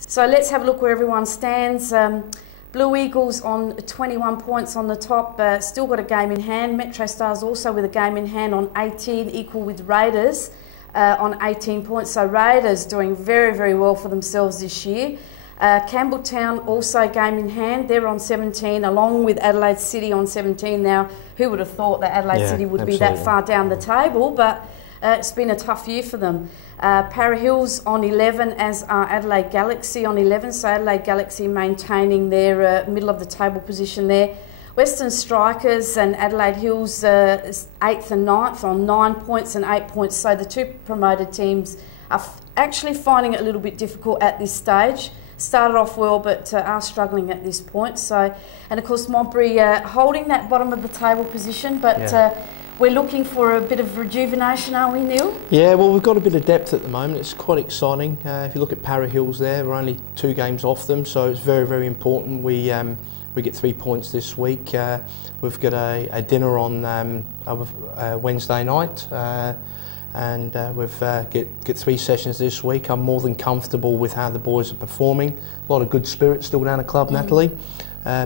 So let's have a look where everyone stands. Blue Eagles on 21 points on the top, still got a game in hand. Metro Stars also with a game in hand on 18, equal with Raiders on 18 points. So Raiders doing very, very well for themselves this year. Campbelltown also game in hand. They're on 17, along with Adelaide City on 17. Now, who would have thought that Adelaide City would be that far down the table? But it's been a tough year for them. Para Hills on 11, as are Adelaide Galaxy on 11. So Adelaide Galaxy maintaining their middle of the table position there. Western Strikers and Adelaide Hills 8th and 9th on 9 points and 8 points. So the two promoted teams are actually finding it a little bit difficult at this stage. Started off well, but are struggling at this point. So, and of course Modbury holding that bottom of the table position, but we're looking for a bit of rejuvenation, aren't we, Neil? Yeah, well, we've got a bit of depth at the moment. It's quite exciting. If you look at Para Hills there, we're only 2 games off them, so it's very, very important. We get 3 points this week. We've got a dinner on Wednesday night, and we've get 3 sessions this week. I'm more than comfortable with how the boys are performing. A lot of good spirit still down the club, Natalie.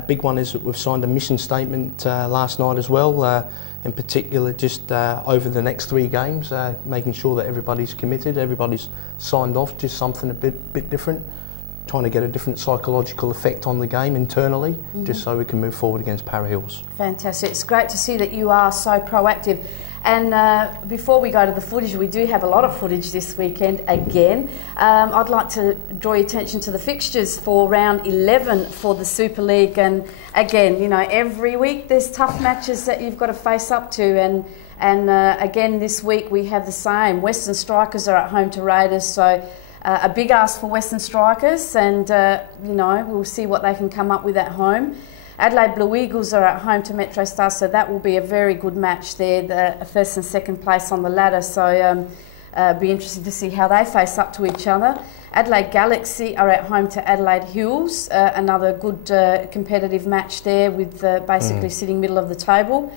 Big one is that we've signed a mission statement last night as well. In particular, just over the next 3 games, making sure that everybody's committed, everybody's signed off, just something a bit different, trying to get a different psychological effect on the game internally, just so we can move forward against Para Hills. Fantastic. It's great to see that you are so proactive. And before we go to the footage, we do have a lot of footage this weekend again. I'd like to draw your attention to the fixtures for round 11 for the Super League. And again, you know, every week there's tough matches that you've got to face up to. And again, this week we have the same. Western Strikers are at home to Raiders, so a big ask for Western Strikers. And, you know, we'll see what they can come up with at home. Adelaide Blue Eagles are at home to Metro Stars, so that will be a very good match there, the first and second place on the ladder. So be interesting to see how they face up to each other. Adelaide Galaxy are at home to Adelaide Hills, another good competitive match there with basically sitting middle of the table.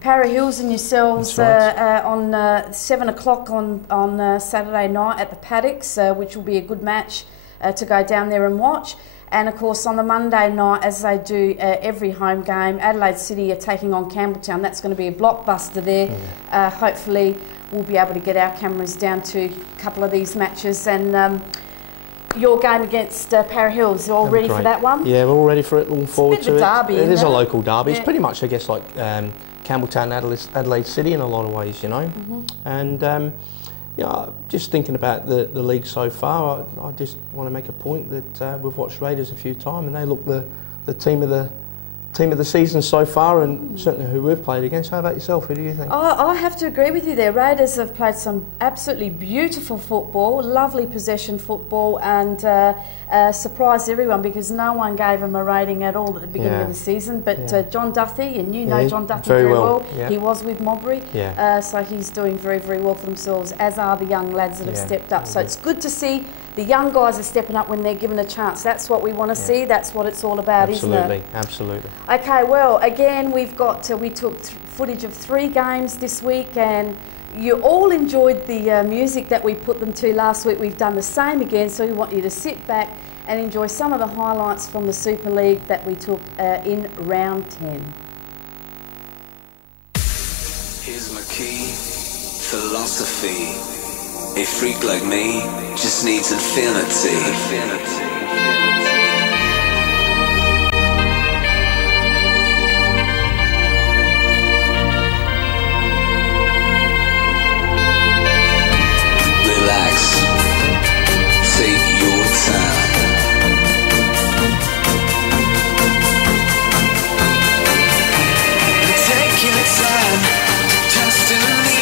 Para Hills and yourselves on 7 o'clock on Saturday night at the Paddocks, which will be a good match to go down there and watch. And of course on the Monday night, as they do every home game, Adelaide City are taking on Campbelltown. That's going to be a blockbuster there. Hopefully we'll be able to get our cameras down to a couple of these matches. And your game against Para Hills, you're all ready for that one? Yeah, we're all ready for it, looking forward to it. Derby, it is a local derby. Yeah. It's pretty much, I guess, like Campbelltown, Adelaide City in a lot of ways, you know. And yeah, just thinking about the league so far, I just want to make a point that we've watched Raiders a few times, and they look the team of the season so far, and certainly who we've played against. How about yourself? Who do you think? I have to agree with you there. Raiders have played some absolutely beautiful football, lovely possession football, and surprised everyone because no one gave them a rating at all at the beginning of the season. But John Duthie, and you know John Duthie very well. Yeah. He was with Modbury, so he's doing very, very well for themselves, as are the young lads that have stepped up. So it's good to see the young guys are stepping up when they're given a chance. That's what we want to see. That's what it's all about, isn't it? Absolutely. Okay, well, again, we've got we took footage of 3 games this week, and you all enjoyed the music that we put them to last week. We've done the same again, so we want you to sit back and enjoy some of the highlights from the Super League that we took in round 10. Here's my key, philosophy. A freak like me just needs infinity. Relax, take your time. Take your time, trust in me,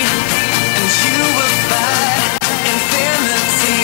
and you will find infinity.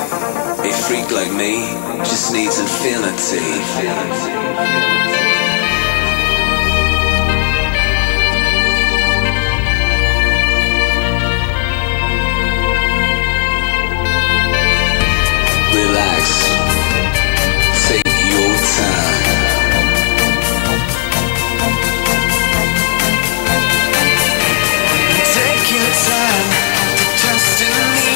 A freak like me just needs infinity. Relax. Take your time. Take your time to trust in me,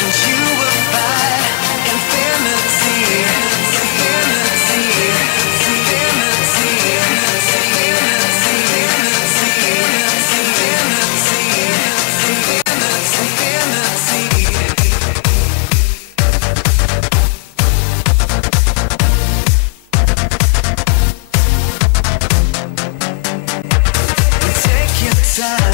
and you will find infinity. Infinity. Infinity. Take your time.